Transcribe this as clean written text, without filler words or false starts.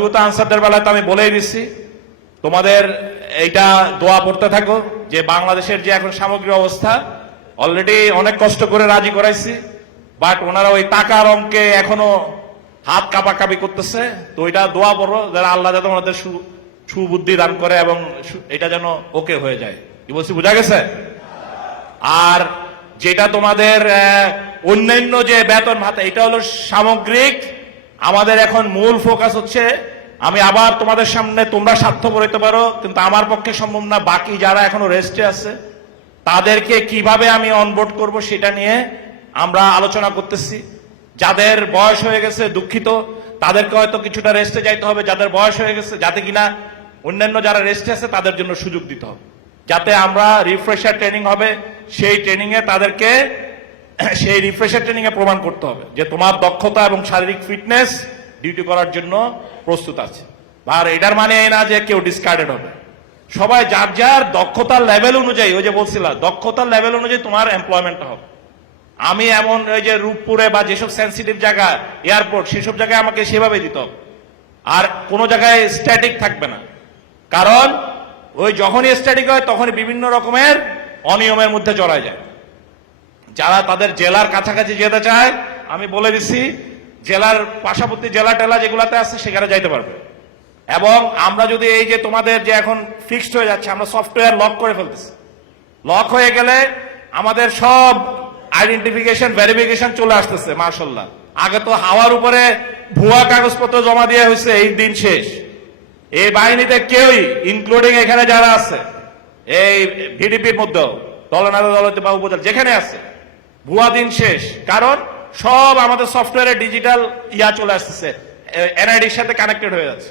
বহির্ভূত আনসারদের বেলায় তো আমি বলেই দিচ্ছি, তোমাদের এইটা দোয়া পড়তে থাকো যে বাংলাদেশের যে এখন সামগ্রিক অবস্থা, অলরেডি অনেক কষ্ট করে রাজি করাইছি, বাট ওনারা ওই টাকার অঙ্কে এখনো হাত কাঁপাকাঁপি করতেছে। তো ওইটা দোয়া পড়ো যারা আল্লাহ যাতে ওনাদের সুবুদ্ধি দান করে এবং এটা যেন ওকে হয়ে যায়। কি বলছি বোঝা গেছে? আর যেটা তোমাদের অন্যান্য যে বেতন ভাতা, এটা হলো সামগ্রিক। আমাদের এখন মূল ফোকাস হচ্ছে, আমি আবার তোমাদের সামনে, তোমরা স্বার্থপর হইতে পারো কিন্তু আমার পক্ষে সম্ভব না, বাকি যারা এখনো রেস্টে আছে তাদেরকে কিভাবে আমি অনবোর্ড করব সেটা নিয়ে আমরা আলোচনা করতেছি। যাদের বয়স হয়ে গেছে দুঃখিত, তাদেরকে হয়তো কিছুটা রেস্টে যাইতে হবে, যাদের বয়স হয়ে গেছে, যাতে কিনা অন্যান্য যারা রেস্টে আছে তাদের জন্য সুযোগ দিতে হবে, যাতে আমরা রিফ্রেশার ট্রেনিং হবে, সেই ট্রেনিং এ তাদেরকে সেই রিফ্রেশার ট্রেনিং এ প্রমাণ করতে হবে যে তোমার দক্ষতা এবং শারীরিক ফিটনেস ডিউটি করার জন্য প্রস্তুত আছে। আর এটার মানে এই না যে কেউ ডিসকার্ডেড হবে, সবাই যার যার দক্ষতার লেভেল অনুযায়ী, ওই যে বলছিলাম দক্ষতার লেভেল অনুযায়ী তোমার এমপ্লয়মেন্টটা হবে। আমি এমন ওই যে রূপপুরে বা যেসব সেন্সিটিভ জায়গা, এয়ারপোর্ট, সেসব জায়গায় আমাকে সেভাবে দিতে হবে, আর কোনো জায়গায় স্ট্যাটিক থাকবে না। কারণ ওই যখনই স্ট্যাটিক হয় তখনই বিভিন্ন রকমের অনিয়মের মধ্যে জড়ায় যায়। যারা তাদের জেলার কাছাকাছি যেতে চায়, আমি বলে দিচ্ছি জেলার পার্শ্ববর্তী জেলা টেলা যেগুলাতে আছে সেখানে যাইতে পারবে। এবং আমরা যদি এই যে তোমাদের যে এখন ফিক্সড হয়ে যাচ্ছে, আমরা সফটওয়্যার লক করে ফেলতেছি। লক হয়ে গেলে আমাদের সব আইডেন্টিফিকেশন ভেরিফিকেশন চলে আসতেছে মাশাআল্লাহ। আগে তো হাওয়ার উপরে ভুয়া কাগজপত্র জমা দিয়ে হয়েছে, এই দিন শেষ। এই বাহিনীতে কেউই, ইনক্লুডিং এখানে যারা আছে এই ভিডিপির মধ্যে দলনাথ দলতে বা উপজেলা যেখানে আছে, ভুয়া দিন শেষ। কারণ সব আমাদের সফটওয়্যারে ডিজিটাল চলে আসতেছে, এনআইডির সাথে কানেক্টেড হয়ে যাচ্ছে।